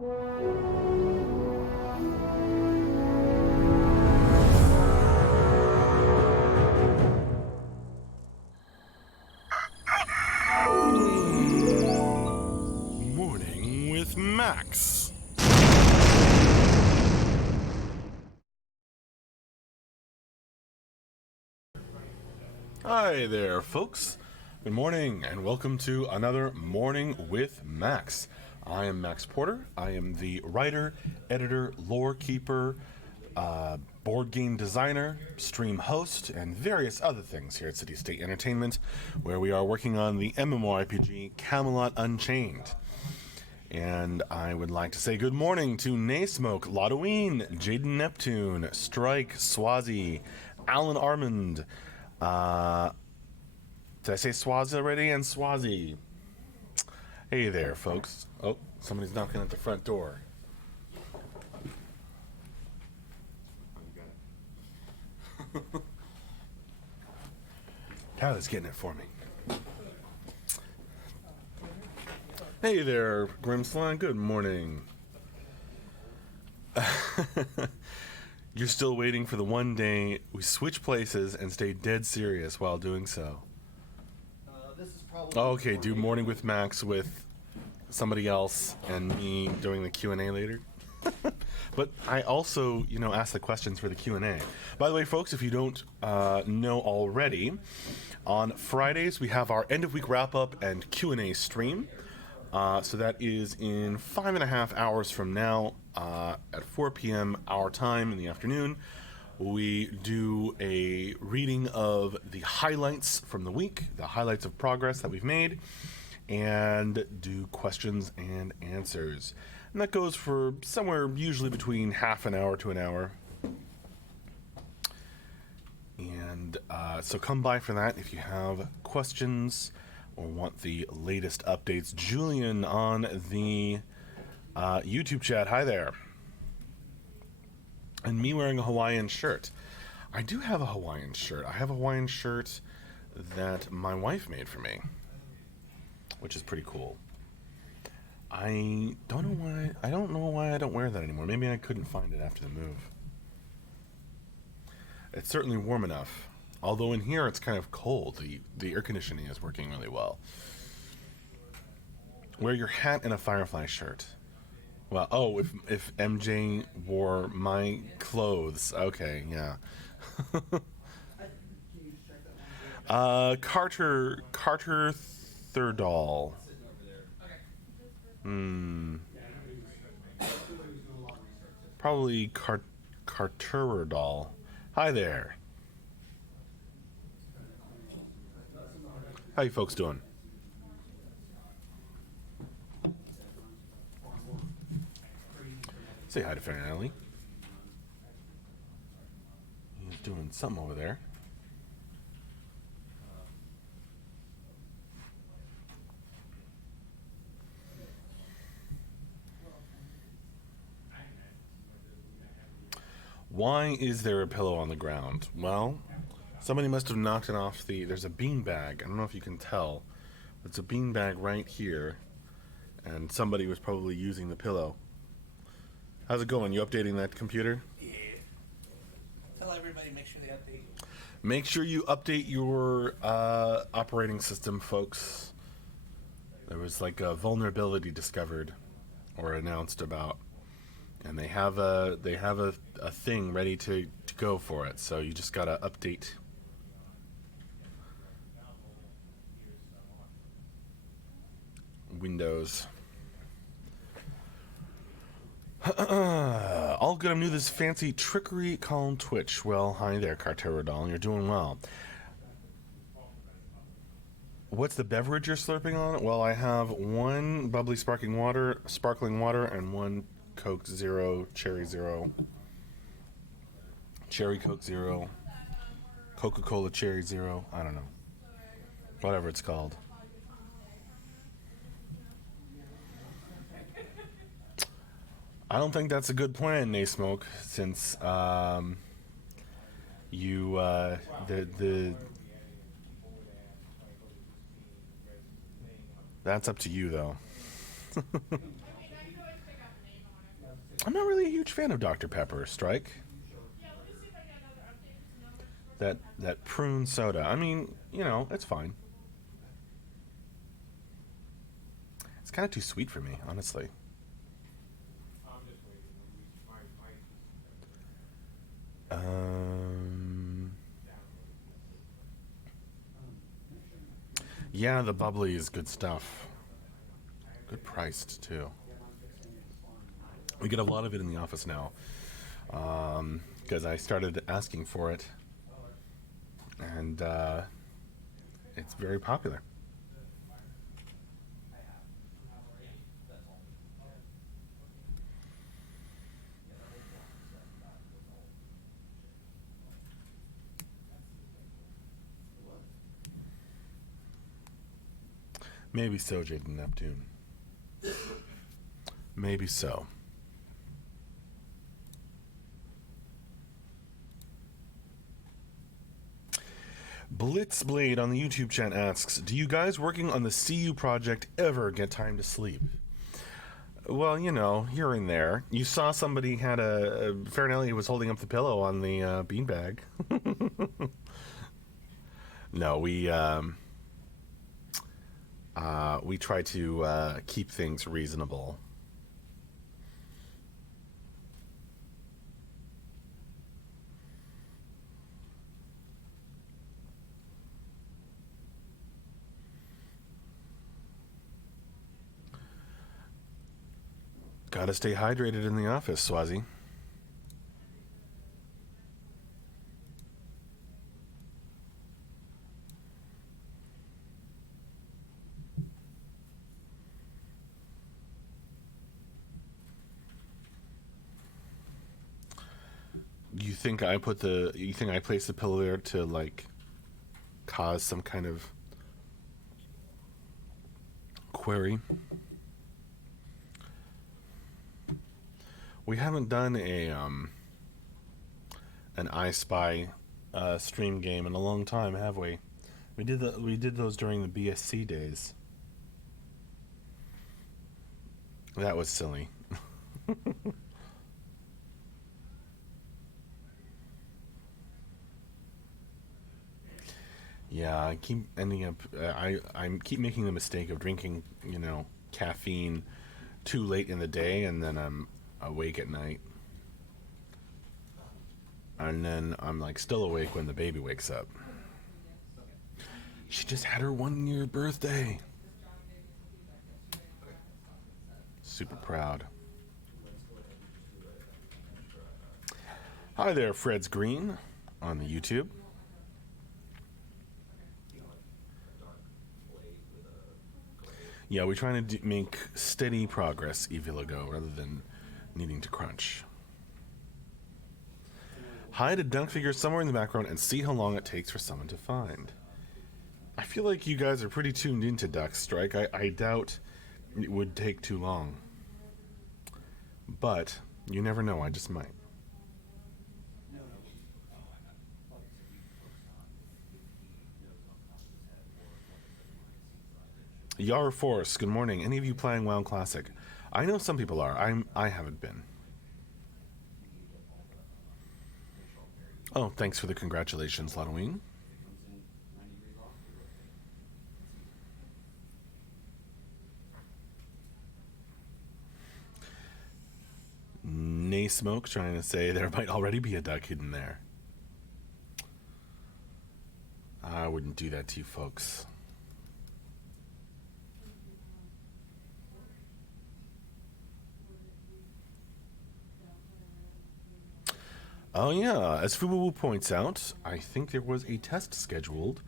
Morning with Max. Hi there, folks. Good morning, and welcome to another Morning with Max. I am Max Porter. I am the writer, editor, lore keeper, board game designer, stream host, and various other things here at City State Entertainment, where we are working on the MMORPG Camelot Unchained. And I would like to say good morning to Naysmoke, Lodoween, Jaden Neptune, Strike, Swazi, Alan Armand. Did I say Swazi already? And Swazi. Hey there, folks. Oh, somebody's knocking at the front door. Tyler's getting it for me. Hey there, Grimslime. Good morning. You're still waiting for the one day we switch places and stay dead serious while doing so. This is probably Okay, do Morning with Max with somebody else and me doing the Q&A later. But I also, ask the questions for the Q&A. By the way, folks, if you don't know already, on Fridays we have our end-of-week wrap-up and Q&A stream. So that is in 5.5 hours from now at 4 p.m. our time in the afternoon. We do a reading of the highlights from the week, the highlights of progress that we've made, and do questions and answers. And that goes for somewhere usually between half an hour to an hour. And so come by for that if you have questions or want the latest updates. Julian on the YouTube chat, hi there. And me wearing a Hawaiian shirt. I do have a Hawaiian shirt. I have a Hawaiian shirt that my wife made for me, which is pretty cool. I don't know why I don't wear that anymore. Maybe I couldn't find it after the move. It's certainly warm enough. Although in here it's kind of cold. The air conditioning is working really well. Wear your hat and a Firefly shirt. Well, if MJ wore my clothes, okay, yeah. Carter Thurdall. Probably Carteradol. Hi there. How you folks doing? Say hi to Fair Alley. He's doing something over there. Why is there a pillow on the ground? Well, somebody must have knocked it off there's a beanbag. I don't know if you can tell. It's a beanbag right here. And somebody was probably using the pillow. How's it going? You updating that computer? Yeah. Tell everybody, make sure they update. Make sure you update your operating system, folks. There was like a vulnerability discovered or announced about, and they have a thing ready to go for it. So you just gotta update. Windows. All good. I'm new to this fancy trickery column Twitch. Well, hi there, Carteradol. You're doing well. What's the beverage you're slurping on? Well, I have one bubbly sparkling water, and one Coke Zero, Cherry Zero, Cherry Coke Zero, Coca-Cola Cherry Zero. I don't know. Whatever it's called. I don't think that's a good plan, Naysmoke, since that's up to you though. I'm not really a huge fan of Dr. Pepper, Strike. That prune soda. I mean, you know, it's fine. It's kind of too sweet for me, honestly. Um, yeah, the bubbly is good stuff. Good priced too. We get a lot of it in the office now because I started asking for it, and it's very popular. Maybe so, Jaden Neptune. Maybe so. Blitzblade on the YouTube chat asks, do you guys working on the CU project ever get time to sleep? Well, you know, here and there. You saw somebody had a Farinelli was holding up the pillow on the beanbag. No, we try to keep things reasonable. Gotta stay hydrated in the office, Swazi. You think I placed the pillow there to like cause some kind of query? We haven't done an I Spy stream game in a long time, have we? We did those during the BSC days. That was silly. Yeah, I keep ending up. I keep making the mistake of drinking, you know, caffeine too late in the day, and then I'm awake at night, and then I'm like still awake when the baby wakes up. She just had her 1-year birthday. Super proud. Hi there, Fred's Green on the YouTube. Yeah, we're trying to make steady progress, Evilago, rather than needing to crunch. Hide a dunk figure somewhere in the background and see how long it takes for someone to find. I feel like you guys are pretty tuned into Duck Strike. I doubt it would take too long. But you never know, I just might. Yar Force, good morning. Any of you playing WoW Classic? I know some people are. I haven't been. Oh, thanks for the congratulations, Halloween. Nay Smoke trying to say there might already be a duck hidden there. I wouldn't do that to you folks. Oh yeah, as Fubu points out, I think there was a test scheduled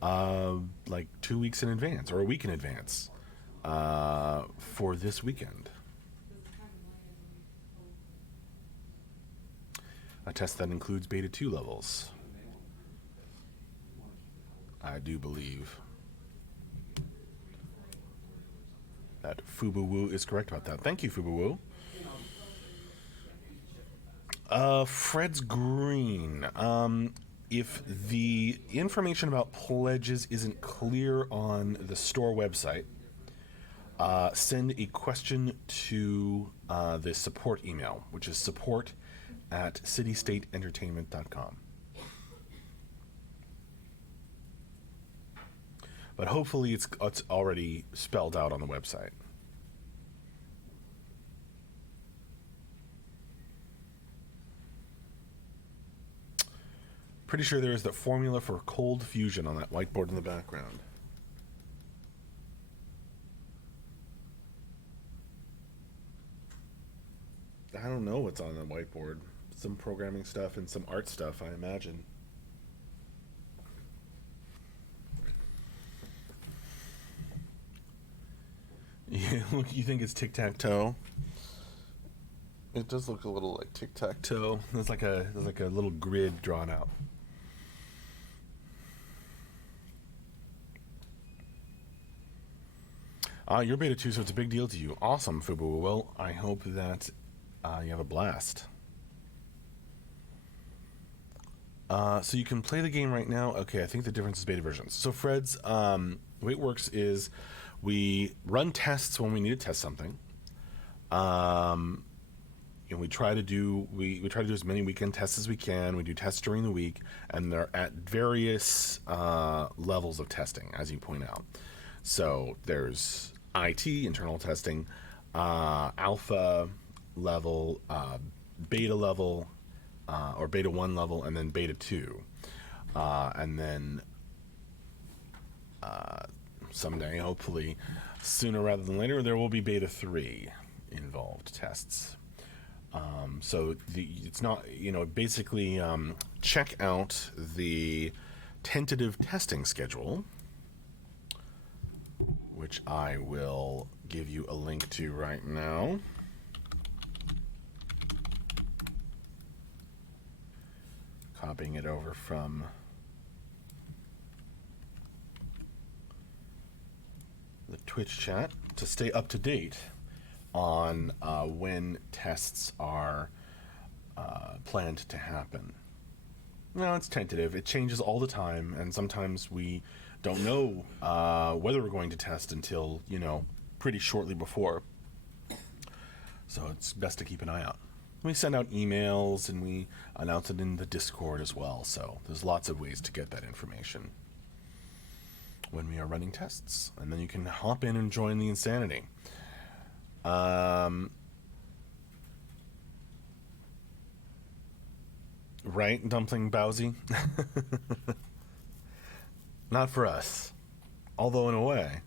like 2 weeks in advance, or a week in advance, for this weekend. A test that includes Beta 2 levels. I do believe that Fubu is correct about that. Thank you, Fubu. Fred's Green. If the information about pledges isn't clear on the store website, send a question to the support email, which is support@citystateentertainment.com. But hopefully it's already spelled out on the website. Pretty sure there is the formula for cold fusion on that whiteboard in the background. I don't know what's on the whiteboard. Some programming stuff and some art stuff, I imagine. Yeah, you think it's tic-tac-toe? It does look a little like tic-tac-toe. There's like a little grid drawn out. You're beta 2, so it's a big deal to you. Awesome, Fubu. Well, I hope that you have a blast. So you can play the game right now. Okay, I think the difference is beta versions. So Fred's, the way it works is we run tests when we need to test something. And we try to do as many weekend tests as we can. We do tests during the week, and they're at various levels of testing, as you point out. So there's IT, internal testing, alpha level, beta level, or beta 1 level, and then beta 2. And then someday, hopefully sooner rather than later, there will be beta 3 involved tests. So it's not, basically check out the tentative testing schedule, which I will give you a link to right now. Copying it over from the Twitch chat to stay up to date on when tests are planned to happen. No, it's tentative. It changes all the time, and sometimes we don't know whether we're going to test until, pretty shortly before. So it's best to keep an eye out. We send out emails, and we announce it in the Discord as well. So there's lots of ways to get that information when we are running tests. And then you can hop in and join the insanity. Right, Dumpling Bowsy? Not for us. Although in a way.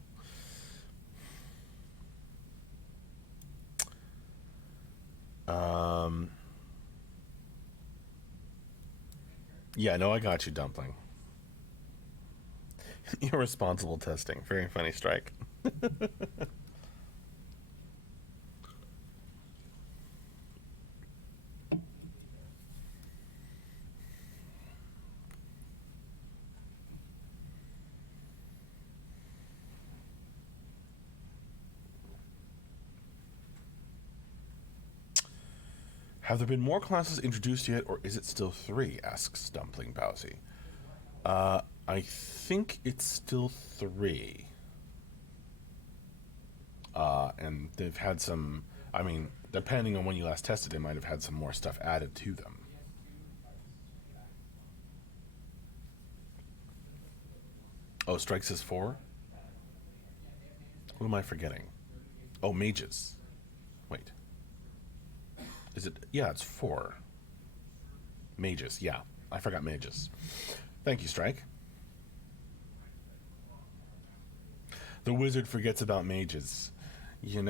Yeah, no, I got you, Dumpling. Irresponsible testing. Very funny, Strike. Have there been more classes introduced yet, or is it still 3? Asks Dumpling Bowsy. I think it's still 3. And they've had some, depending on when you last tested, they might have had some more stuff added to them. Oh, Strike says 4? What am I forgetting? Oh, mages. Wait. Is it? Yeah, it's 4. Mages, yeah. I forgot mages. Thank you, Strike. The wizard forgets about mages. Did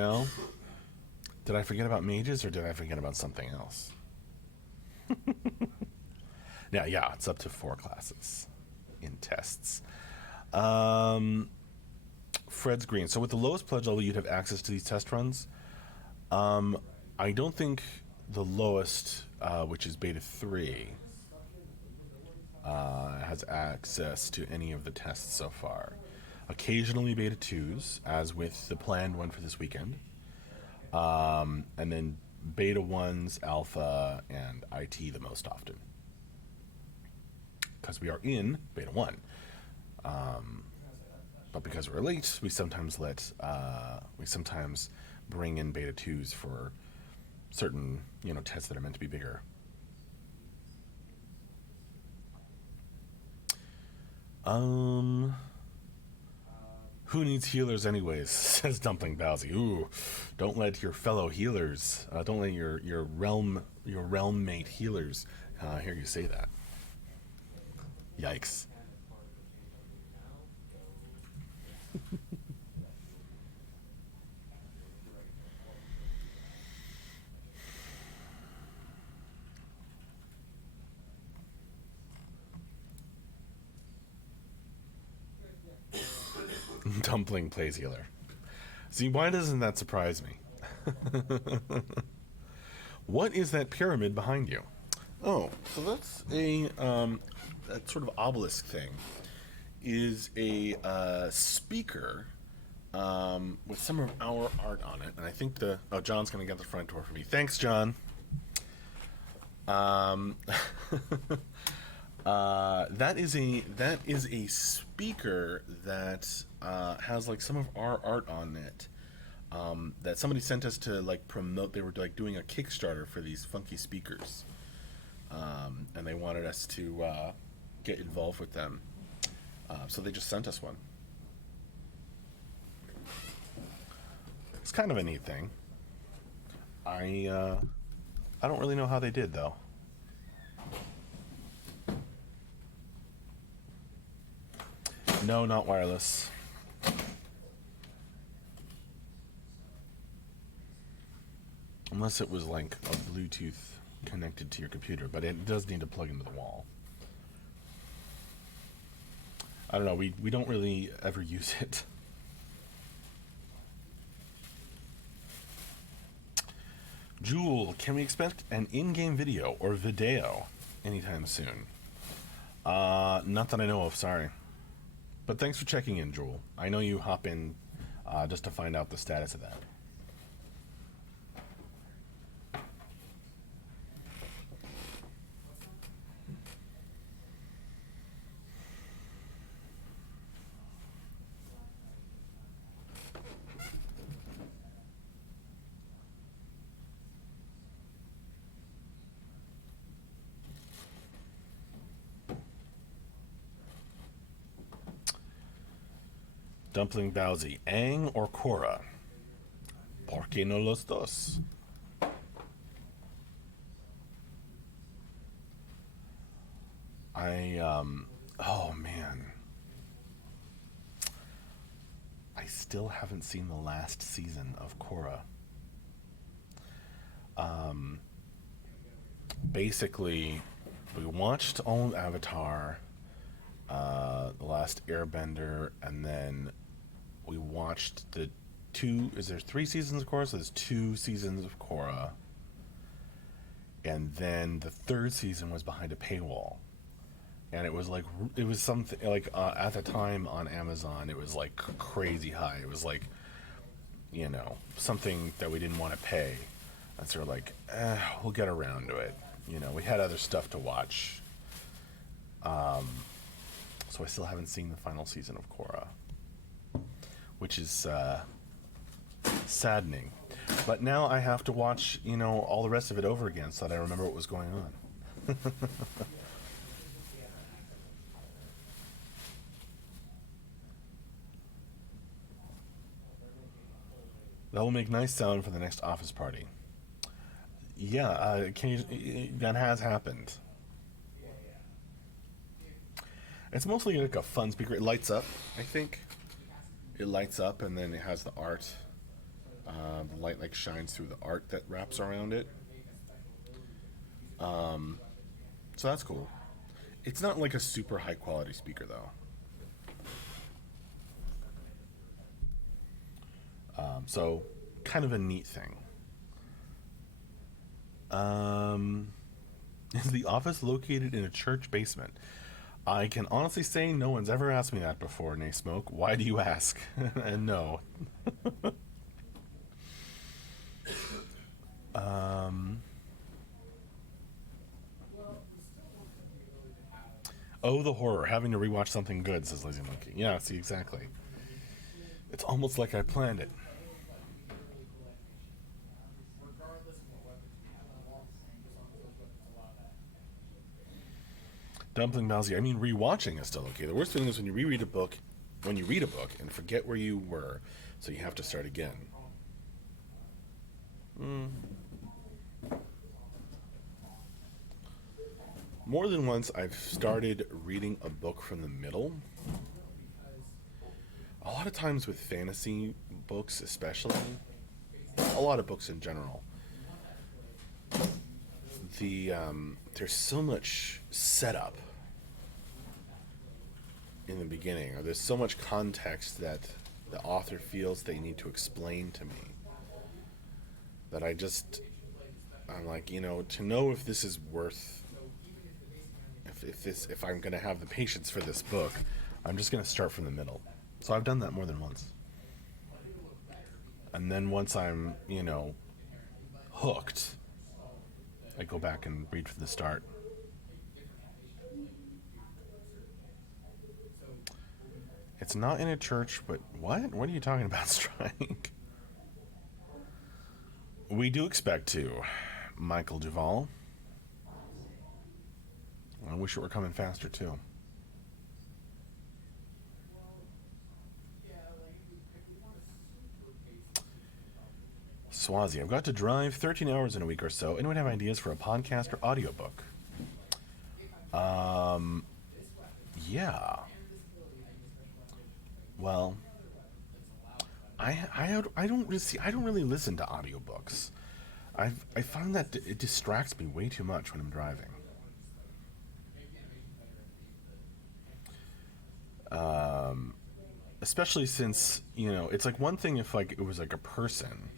I forget about mages, or did I forget about something else? Yeah, it's up to 4 classes in tests. Fred's Green. So with the lowest pledge level, you'd have access to these test runs. I don't think the lowest, which is beta 3, has access to any of the tests so far. Occasionally beta 2s, as with the planned one for this weekend. And then beta 1s, alpha, and IT the most often. Because we are in beta 1. But because we're late, we sometimes bring in beta 2s for certain, tents that are meant to be bigger. Who needs healers anyways? Says Dumpling Bowsy. Ooh, don't let your fellow healers, don't let your realm mate healers hear you say that. Yikes. Dumpling plays healer. See, why doesn't that surprise me? What is that pyramid behind you? Oh, so that's that sort of obelisk thing. Is a speaker with some of our art on it, and I think John's going to get the front door for me. Thanks, John. That is a speaker that has like some of our art on it. That somebody sent us to like promote. They were like doing a Kickstarter for these funky speakers, and they wanted us to get involved with them. So they just sent us one. It's kind of a neat thing. I don't really know how they did though. No, not wireless. Unless it was like a Bluetooth connected to your computer, but it does need to plug into the wall. I don't know, we don't really ever use it. Jewel, can we expect an in-game video or video anytime soon? Not that I know of, sorry. But thanks for checking in, Jewel. I know you hop in just to find out the status of that. Dumpling Bowsy, Aang or Korra? ¿Por qué no los dos? Oh man. I still haven't seen the last season of Korra. Basically, we watched all of Avatar, The Last Airbender, and then we watched the is there 3 seasons of Korra? So there's 2 seasons of Korra. And then the 3rd season was behind a paywall. And it was something like, at the time on Amazon, it was like crazy high. It was like, something that we didn't want to pay. And so we're like, we'll get around to it. We had other stuff to watch. So I still haven't seen the final season of Korra, which is saddening. But now I have to watch, all the rest of it over again so that I remember what was going on. That will make nice sound for the next office party. Yeah, that has happened. It's mostly like a fun speaker. It lights up, I think. It lights up, and then it has the art. The light like shines through the art that wraps around it. So that's cool. It's not like a super high quality speaker though. So kind of a neat thing. Is the office located in a church basement? I can honestly say no one's ever asked me that before, Nay Smoke. Why do you ask? And no. Oh, the horror. Having to rewatch something good, says Lazy Monkey. Yeah, see, exactly. It's almost like I planned it. Dumpling Bowsy. I mean, rewatching is still okay. The worst thing is when you read a book and forget where you were, so you have to start again. More than once, I've started reading a book from the middle. A lot of times with fantasy books, especially, a lot of books in general, there's so much setup in the beginning, or there's so much context that the author feels they need to explain to me, that I'm like, to know if this is worth, if I'm going to have the patience for this book, I'm just going to start from the middle. So I've done that more than once. And then once I'm, hooked, I go back and read from the start. It's not in a church, but what? What are you talking about, Strike? We do expect to. Michael Duvall. I wish it were coming faster, too. Swazi, I've got to drive 13 hours in a week or so. Anyone have ideas for a podcast or audiobook? Yeah. Well, I don't really listen to audiobooks. I find that it distracts me way too much when I'm driving. Especially since, it's like one thing if like it was like a person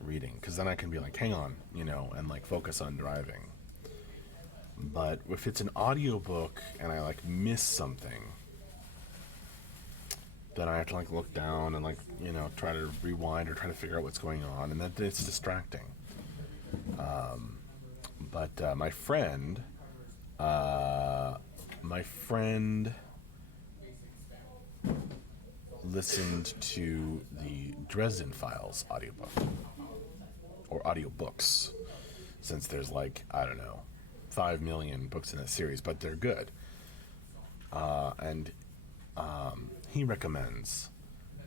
reading, because then I can be like, hang on, and like focus on driving. But if it's an audiobook and I like miss something, then I have to like look down and like, try to rewind or try to figure out what's going on, and that it's distracting. But my friend listened to the Dresden Files audiobook, or audiobooks, since there's like, I don't know, 5 million books in that series, but they're good. And he recommends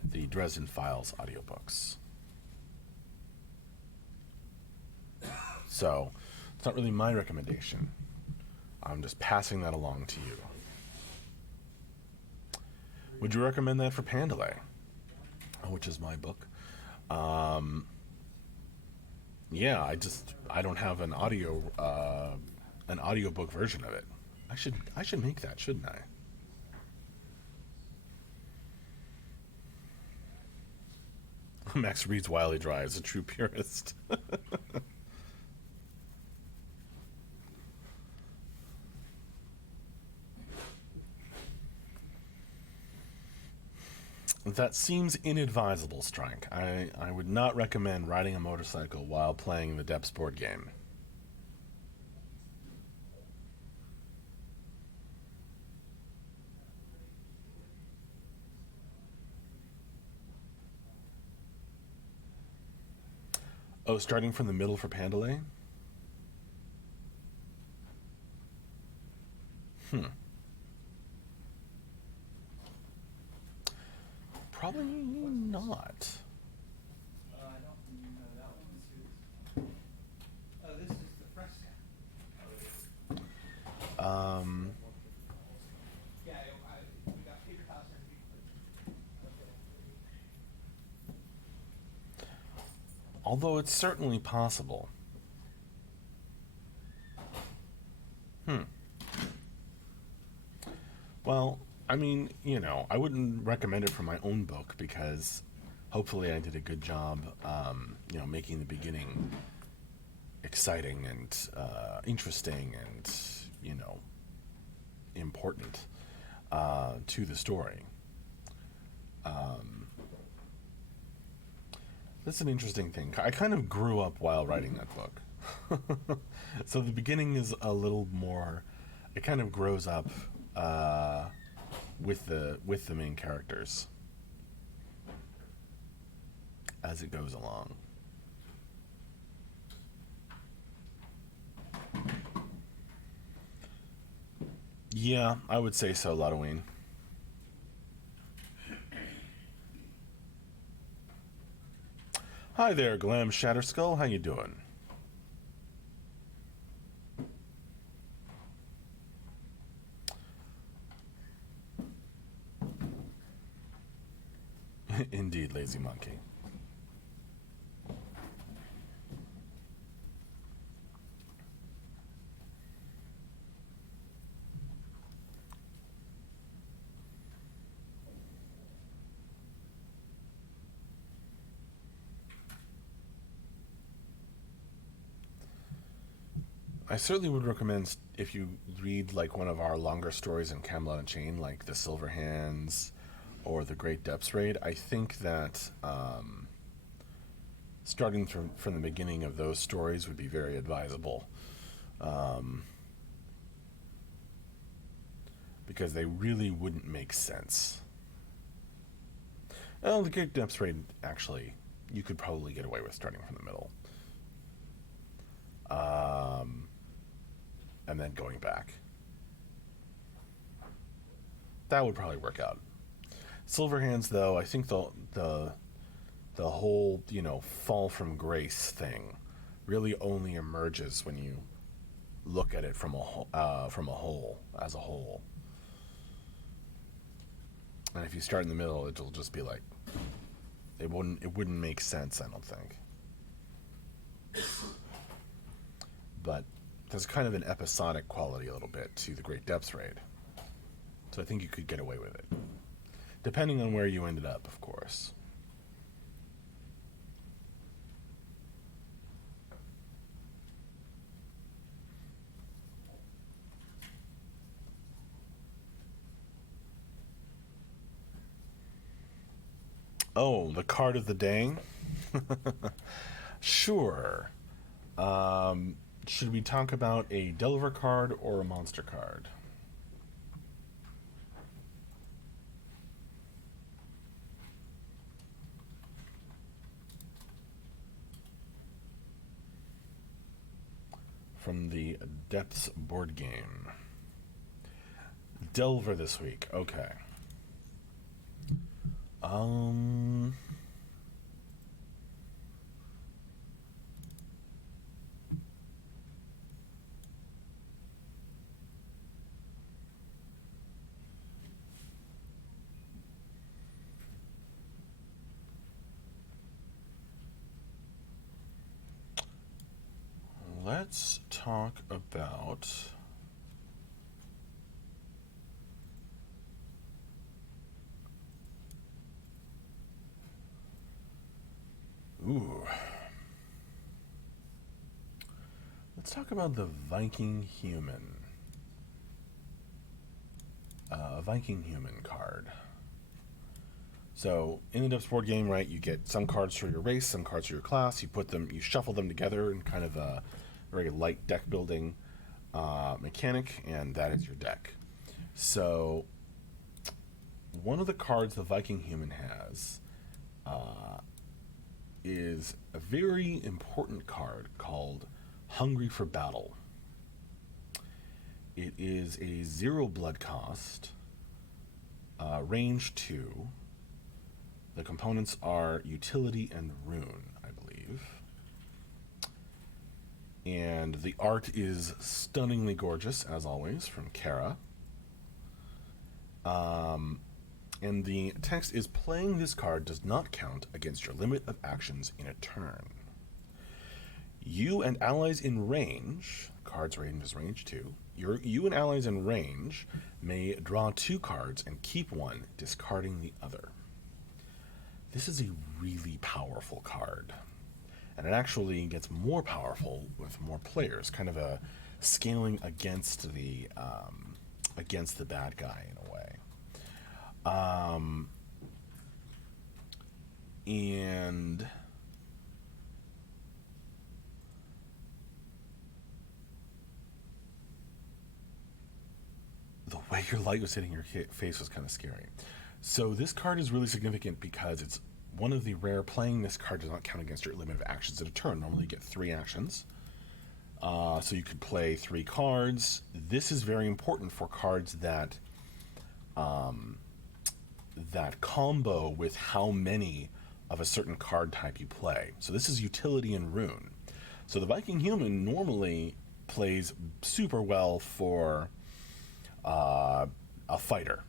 the Dresden Files audiobooks. So, it's not really my recommendation. I'm just passing that along to you. Would you recommend that for Pandalay? Which is my book. Yeah, I don't have an audiobook version of it. I should make that, shouldn't I? Max reads while he drives, a true purist. That seems inadvisable, Strike. I would not recommend riding a motorcycle while playing the Depths board game. Oh, starting from the middle for Pandalay? Probably not. This is the fresca. Yeah, we got Peter House and Although it's certainly possible. Well, I mean, I wouldn't recommend it for my own book because hopefully I did a good job, making the beginning exciting and interesting and, important to the story. That's an interesting thing. I kind of grew up while writing that book. So the beginning is a little more, it kind of grows up with the main characters as it goes along. Yeah, I would say so, Lotoween. Hi there, Glam Shatterskull. How you doing? Indeed, lazy monkey. I certainly would recommend if you read like one of our longer stories in Camelot Unchained, like the Silver Hands or the Great Depths Raid. I think that starting from the beginning of those stories would be very advisable, um, because they really wouldn't make sense. Well, the Great Depths Raid, actually, you could probably get away with starting from the middle. Um, and then going back. That would probably work out. Silverhands, though, I think the whole fall from grace thing really only emerges when you look at it from a whole as a whole. And if you start in the middle, it'll just be like it wouldn't make sense. I don't think. But there's kind of an episodic quality a little bit to the Great Depths Raid, so I think you could get away with it, depending on where you ended up, of course. Oh, the card of the day? Sure. Should we talk about a Delver card or a monster card? From the Depths board game. Delver this week. Okay. Um let's talk about ooh. Let's talk about the Viking Human. Viking Human card. So in the Depths board game, right, you get some cards for your race, some cards for your class. You shuffle them together in kind of a very light deck building mechanic, and that is your deck. So one of the cards the Viking Human has is a very important card called Hungry for Battle. It is a 0 blood cost, range 2. The components are utility and rune, I believe. And the art is stunningly gorgeous, as always, from Kara. And the text is: playing this card does not count against your limit of actions in a turn. You and allies in range, card's range is range 2, you and allies in range may draw 2 cards and keep one, discarding the other. This is a really powerful card, and it actually gets more powerful with more players, kind of a scaling against the bad guy in a way. And the way your light was hitting your face was kind of scary. So this card is really significant because it's one of the rare playing this card does not count against your limit of actions in a turn. Normally you get 3 actions. So you could play 3 cards. This is very important for cards that that combo with how many of a certain card type you play. So this is utility and rune. So the Viking Human normally plays super well for a fighter,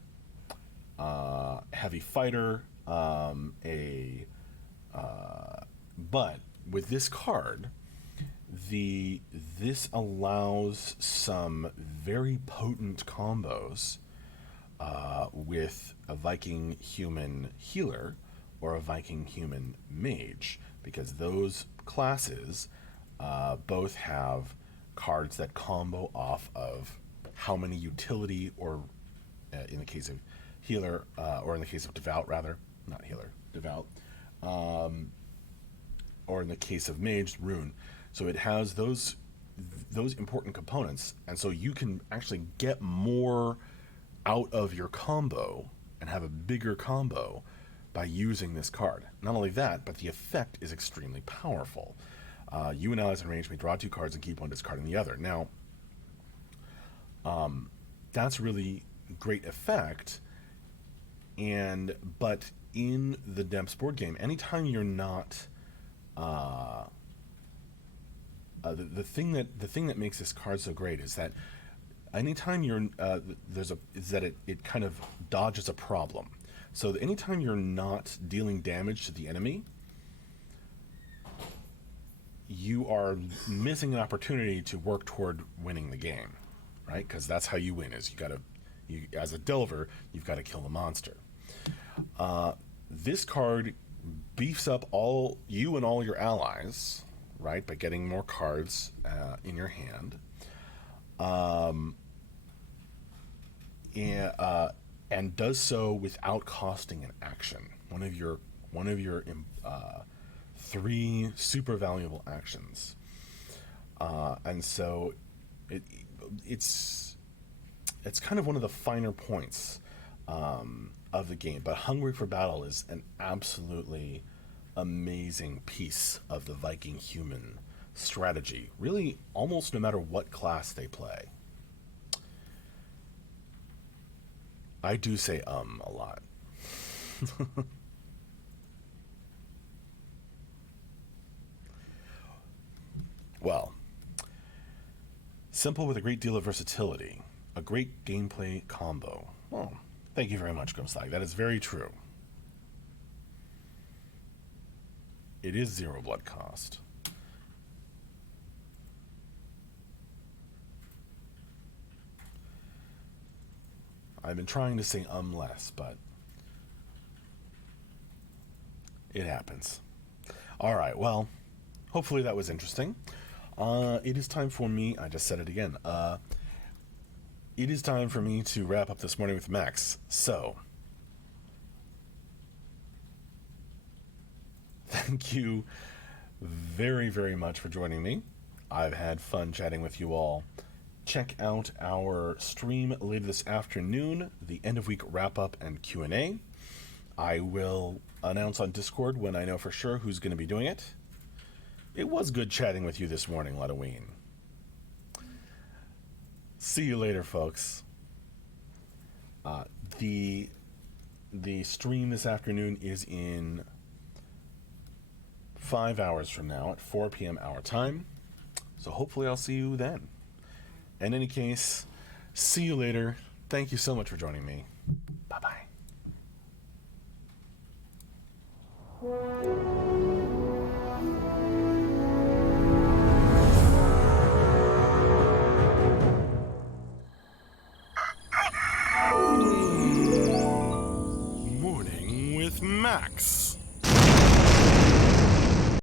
heavy fighter, but with this card, this allows some very potent combos with a Viking Human healer or a Viking Human mage, because those classes both have cards that combo off of how many utility, or in the case of healer, or in the case of devout, rather, not healer, devout, or in the case of mage, rune. So it has those important components, and so you can actually get more out of your combo and have a bigger combo by using this card. Not only that, but the effect is extremely powerful. You and allies in range may draw 2 cards and keep one discarding the other. Now, that's really great effect, but in the Depths board game, anytime you're not the thing that makes this card so great is that anytime you're it kind of dodges a problem. So anytime you're not dealing damage to the enemy, you are missing an opportunity to work toward winning the game, right? Because that's how you win. Is you as a delver, you've got to kill the monster. This card beefs up all you and all your allies, right, by getting more cards in your hand, and does so without costing an action. One of your 3 super valuable actions, and so it's kind of one of the finer points of the game. But Hungry for Battle is an absolutely amazing piece of the Viking Human strategy, really almost no matter what class they play. I do say a lot. Well, simple with a great deal of versatility, a great gameplay combo. Oh, thank you very much, Ghostlag. That is very true. It is 0 blood cost. I've been trying to say less, but it happens. All right, well, hopefully that was interesting. It is time for me, I just said it again, it is time for me to wrap up this morning with Max. So, thank you very, very much for joining me. I've had fun chatting with you all. Check out our stream later this afternoon, the end of week wrap up and Q&A. I will announce on Discord when I know for sure who's going to be doing it. It was good chatting with you this morning, Ludoween. See you later, folks. The stream this afternoon is in 5 hours from now at 4 p.m. our time. So hopefully I'll see you then. In any case, see you later. Thank you so much for joining me. Bye-bye. Morning with Max.